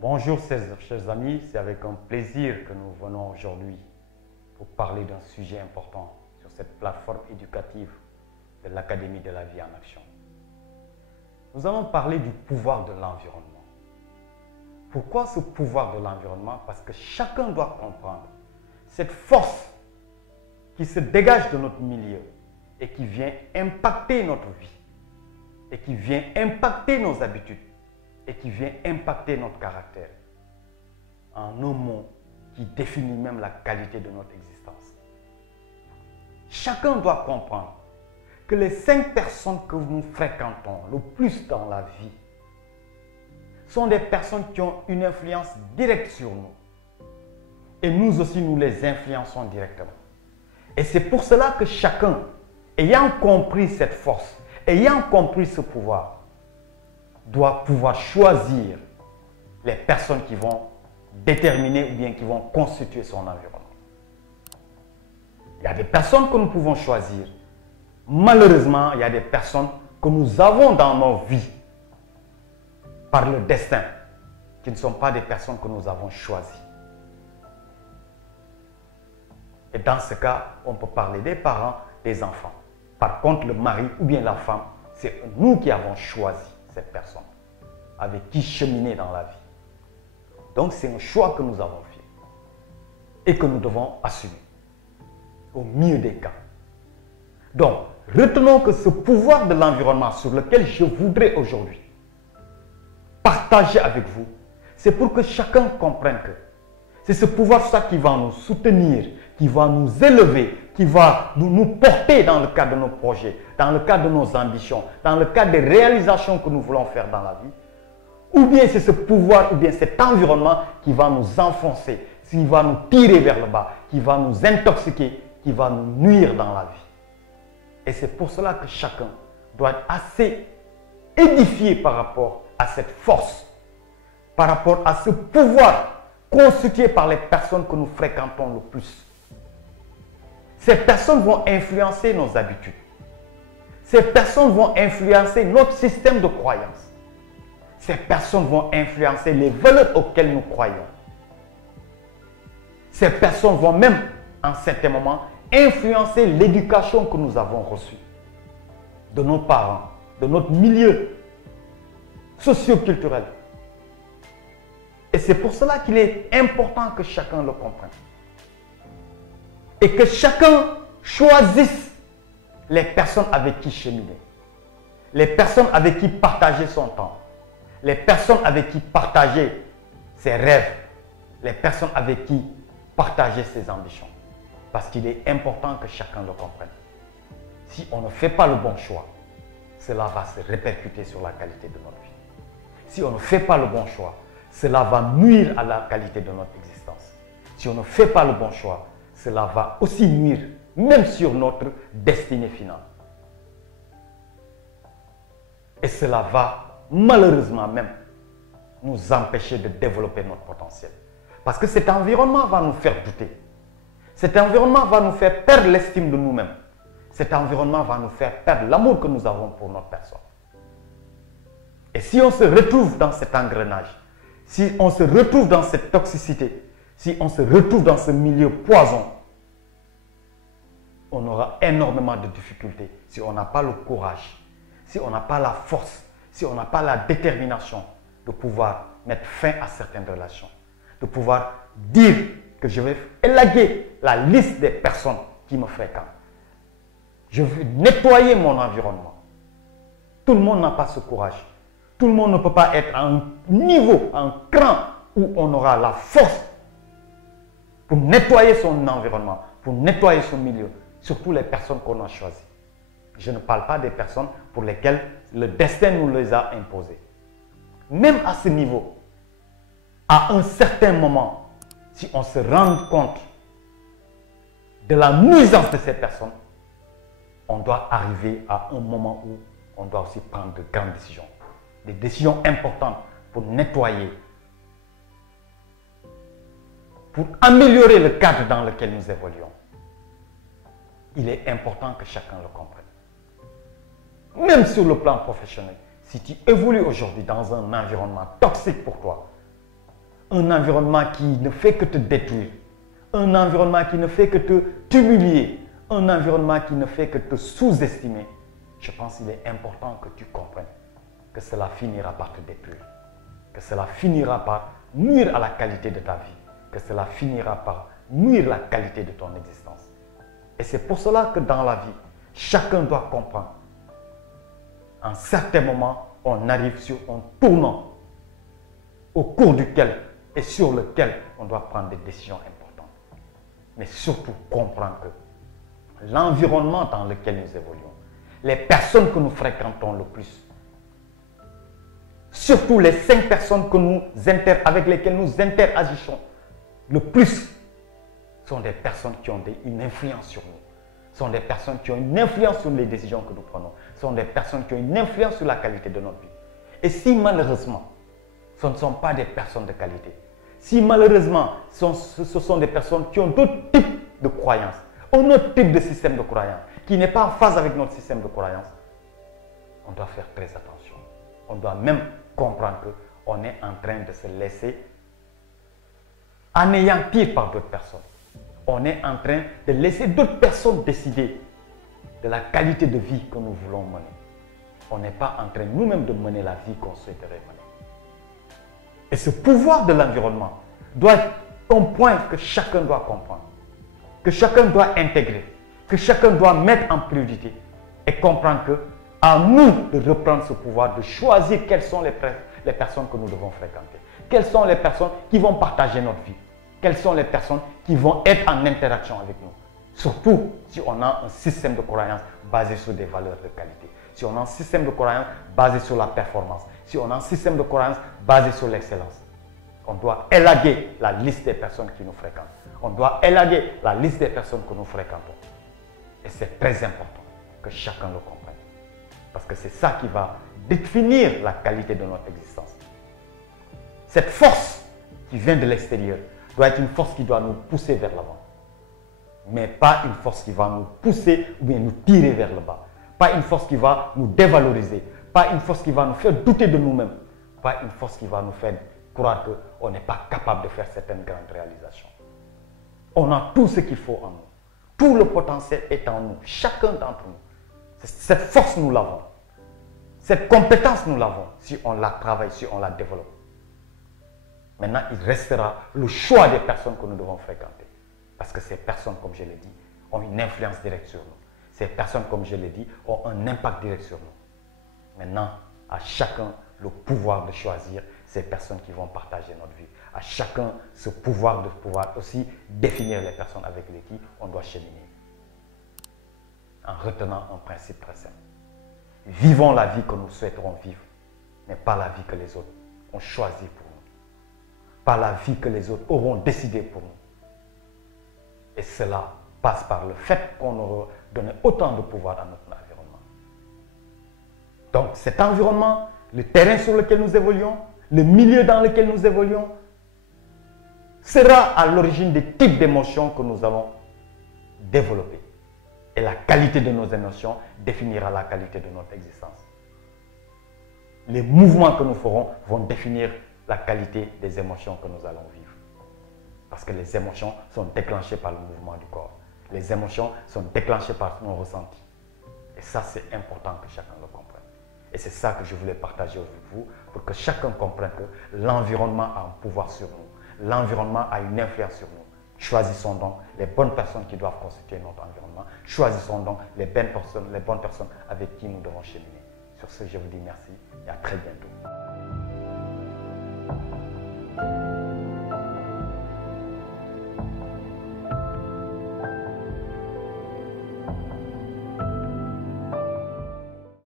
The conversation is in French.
Bonjour chers amis, c'est avec un plaisir que nous venons aujourd'hui pour parler d'un sujet important sur cette plateforme éducative de l'Académie de la vie en action. Nous allons parler du pouvoir de l'environnement. Pourquoi ce pouvoir de l'environnement? Parce que chacun doit comprendre cette force qui se dégage de notre milieu et qui vient impacter notre vie et qui vient impacter nos habitudes et qui vient impacter notre caractère. En un mot qui définit même la qualité de notre existence. Chacun doit comprendre que les 5 personnes que nous fréquentons le plus dans la vie sont des personnes qui ont une influence directe sur nous. Et nous aussi, nous les influençons directement. Et c'est pour cela que chacun, ayant compris cette force, ayant compris ce pouvoir, doit pouvoir choisir les personnes qui vont déterminer ou bien qui vont constituer son environnement. Il y a des personnes que nous pouvons choisir. Malheureusement, il y a des personnes que nous avons dans nos vies par le destin, qui ne sont pas des personnes que nous avons choisies. Et dans ce cas, on peut parler des parents, des enfants. Par contre, le mari ou bien la femme, c'est nous qui avons choisi cette personne avec qui cheminer dans la vie. Donc, c'est un choix que nous avons fait et que nous devons assumer au mieux des cas. Donc, retenons que ce pouvoir de l'environnement sur lequel je voudrais aujourd'hui partager avec vous, c'est pour que chacun comprenne que c'est ce pouvoir ça qui va nous soutenir, qui va nous élever, qui va nous porter dans le cadre de nos projets, dans le cadre de nos ambitions, dans le cadre des réalisations que nous voulons faire dans la vie. Ou bien c'est ce pouvoir, ou bien cet environnement qui va nous enfoncer, qui va nous tirer vers le bas, qui va nous intoxiquer, qui va nous nuire dans la vie. Et c'est pour cela que chacun doit être assez édifié par rapport à cette force, par rapport à ce pouvoir constitué par les personnes que nous fréquentons le plus. Ces personnes vont influencer nos habitudes. Ces personnes vont influencer notre système de croyance. Ces personnes vont influencer les valeurs auxquelles nous croyons. Ces personnes vont même, en certains moments, influencer l'éducation que nous avons reçue de nos parents, de notre milieu socio-culturel. Et c'est pour cela qu'il est important que chacun le comprenne. Et que chacun choisisse les personnes avec qui cheminer. Les personnes avec qui partager son temps. Les personnes avec qui partager ses rêves. Les personnes avec qui partager ses ambitions. Parce qu'il est important que chacun le comprenne. Si on ne fait pas le bon choix, cela va se répercuter sur la qualité de notre vie. Si on ne fait pas le bon choix, cela va nuire à la qualité de notre existence. Si on ne fait pas le bon choix, cela va aussi nuire même sur notre destinée finale. Et cela va malheureusement même nous empêcher de développer notre potentiel. Parce que cet environnement va nous faire douter. Cet environnement va nous faire perdre l'estime de nous-mêmes. Cet environnement va nous faire perdre l'amour que nous avons pour notre personne. Et si on se retrouve dans cet engrenage, si on se retrouve dans cette toxicité, si on se retrouve dans ce milieu poison, on aura énormément de difficultés si on n'a pas le courage, si on n'a pas la force, si on n'a pas la détermination de pouvoir mettre fin à certaines relations, de pouvoir dire que je vais élaguer la liste des personnes qui me fréquentent. Je veux nettoyer mon environnement. Tout le monde n'a pas ce courage. Tout le monde ne peut pas être à un niveau, à un cran où on aura la force pour nettoyer son environnement, pour nettoyer son milieu, surtout les personnes qu'on a choisies. Je ne parle pas des personnes pour lesquelles le destin nous les a imposées. Même à ce niveau, à un certain moment, si on se rend compte de la nuisance de ces personnes, on doit arriver à un moment où on doit aussi prendre de grandes décisions. Des décisions importantes pour nettoyer, pour améliorer le cadre dans lequel nous évoluons. Il est important que chacun le comprenne. Même sur le plan professionnel, si tu évolues aujourd'hui dans un environnement toxique pour toi, un environnement qui ne fait que te détruire, un environnement qui ne fait que t'humilier, un environnement qui ne fait que te sous-estimer, je pense qu'il est important que tu comprennes que cela finira par te détruire, que cela finira par nuire à la qualité de ta vie, que cela finira par nuire à la qualité de ton existence. Et c'est pour cela que dans la vie, chacun doit comprendre. En certains moments, on arrive sur un tournant au cours duquel et sur lequel on doit prendre des décisions importantes. Mais surtout comprendre que l'environnement dans lequel nous évoluons, les personnes que nous fréquentons le plus, surtout les 5 personnes avec lesquelles nous interagissons le plus, sont des personnes qui ont une influence sur nous, sont des personnes qui ont une influence sur les décisions que nous prenons, sont des personnes qui ont une influence sur la qualité de notre vie. Et si malheureusement, ce ne sont pas des personnes de qualité, si malheureusement, ce sont des personnes qui ont d'autres types de croyances, un autre type de système de croyances, qui n'est pas en phase avec notre système de croyances, on doit faire très attention. On doit même comprendre qu'on est en train de se laisser anéantir par d'autres personnes. On est en train de laisser d'autres personnes décider de la qualité de vie que nous voulons mener. On n'est pas en train nous-mêmes de mener la vie qu'on souhaiterait mener. Et ce pouvoir de l'environnement doit être un point que chacun doit comprendre, que chacun doit intégrer, que chacun doit mettre en priorité et comprendre que à nous de reprendre ce pouvoir, de choisir quelles sont les personnes que nous devons fréquenter, quelles sont les personnes qui vont partager notre vie, quelles sont les personnes qui vont être en interaction avec nous. Surtout si on a un système de croyance basé sur des valeurs de qualité, si on a un système de croyance basé sur la performance, si on a un système de croyance basé sur l'excellence. On doit élaguer la liste des personnes qui nous fréquentent. On doit élaguer la liste des personnes que nous fréquentons. Et c'est très important que chacun le comprenne. Parce que c'est ça qui va définir la qualité de notre existence. Cette force qui vient de l'extérieur doit être une force qui doit nous pousser vers l'avant. Mais pas une force qui va nous pousser ou bien nous tirer vers le bas. Pas une force qui va nous dévaloriser. Pas une force qui va nous faire douter de nous-mêmes. Pas une force qui va nous faire croire qu'on n'est pas capable de faire certaines grandes réalisations. On a tout ce qu'il faut en nous. Tout le potentiel est en nous. Chacun d'entre nous. Cette force, nous l'avons. Cette compétence, nous l'avons. Si on la travaille, si on la développe. Maintenant, il restera le choix des personnes que nous devons fréquenter. Parce que ces personnes, comme je l'ai dit, ont une influence directe sur nous. Ces personnes, comme je l'ai dit, ont un impact direct sur nous. Maintenant, à chacun le pouvoir de choisir ces personnes qui vont partager notre vie. À chacun ce pouvoir de pouvoir aussi définir les personnes avec lesquelles on doit cheminer. En retenant un principe très simple. Vivons la vie que nous souhaiterons vivre, mais pas la vie que les autres ont choisi pour nous. Pas la vie que les autres auront décidé pour nous. Et cela passe par le fait qu'on aura donné autant de pouvoir à notre environnement. Donc cet environnement, le terrain sur lequel nous évoluons, le milieu dans lequel nous évoluons, sera à l'origine des types d'émotions que nous allons développer. Et la qualité de nos émotions définira la qualité de notre existence. Les mouvements que nous ferons vont définir la qualité des émotions que nous allons vivre. Parce que les émotions sont déclenchées par le mouvement du corps. Les émotions sont déclenchées par nos ressentis. Et ça, c'est important que chacun le comprenne. Et c'est ça que je voulais partager avec vous, pour que chacun comprenne que l'environnement a un pouvoir sur nous. L'environnement a une influence sur nous. Choisissons donc les bonnes personnes qui doivent constituer notre environnement. Choisissons donc les bonnes personnes avec qui nous devons cheminer. Sur ce, je vous dis merci et à très bientôt.